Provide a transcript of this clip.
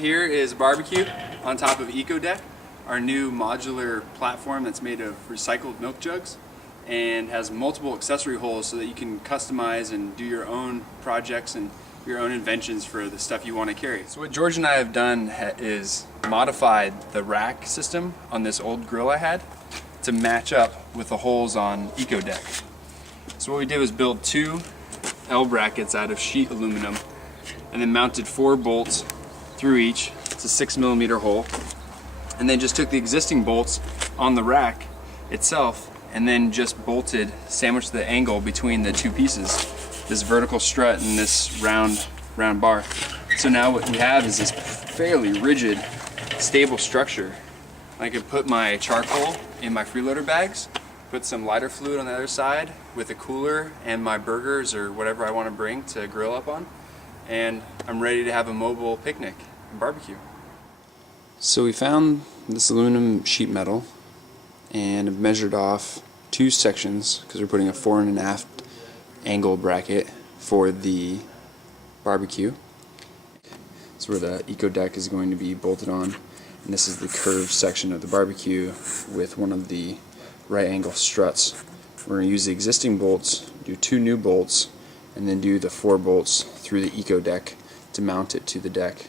here is BBQ on top of EcoDeck, our new modular platform that's made of recycled milk jugs and has multiple accessory holes so that you can customize and do your own projects and your own inventions for the stuff you want to carry. So what George and I have done is modified the rack system on this old grill I had to match up with the holes on EcoDeck. So what we did was build two L brackets out of sheet aluminum and then mounted 4 bolts through each. It's a 6mm hole, and then just took the existing bolts on the rack itself and then just bolted, sandwiched the angle between the two pieces, this vertical strut and this round bar. So now what we have is this fairly rigid, stable structure. I could put my charcoal in my freeloader bags, put some lighter fluid on the other side with a cooler and my burgers or whatever I want to bring to grill up on, and I'm ready to have a mobile picnic and barbecue. So we found this aluminum sheet metal and measured off 2 sections because we're putting a 4 1/2 angle bracket for the barbecue. That's where the EcoDeck is going to be bolted on, and this is the curved section of the barbecue with one of the right angle struts. We're going to use the existing bolts, do 2 new bolts, and then do the 4 bolts through the EcoDeck to mount it to the deck.